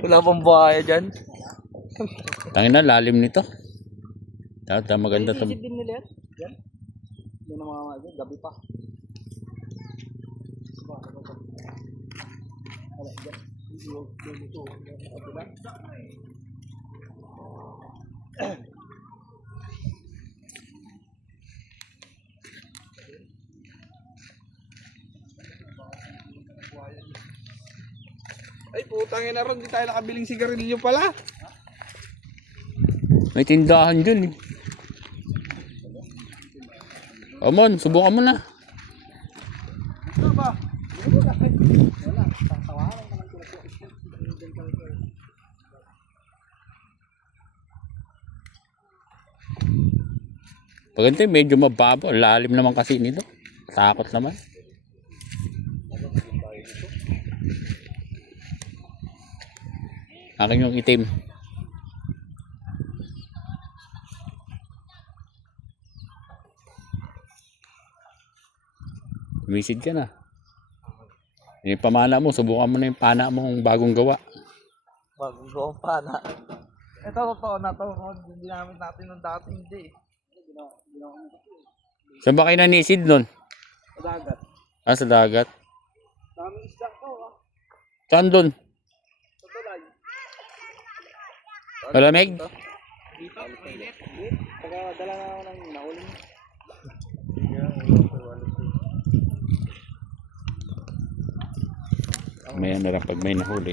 Wala pang buhaya dyan. Tangin na, lalim nito. Tata, maganda to. Sisid din nila yan. Yan. Yan ang mga gabi pa. Ay, putangin na ron. Di tayo nakabiling sigarilyo pala. May tindahan dyan eh. Amon, subukan mo na. Ano ba? Wala. Tawaran naman ko. Pagante, medyo mababa. Lalim naman kasi nito. Takot naman. Akin yung itim. Misid ka na. Yung pamana mo, subukan mo na yung pana mong bagong gawa. Bagong gawang pana. Ito, totoo na to. Hindi namin natin nung dati, hindi. Saan ba kayo nanisid nun? Sa dagat. Ah, sa dagat. Daming isda ko, ah. Saan dun? Sa tulay. Malamig? Dito, mainit. Saka dala na ako ng nahuli. May ano lang pag may nahuli.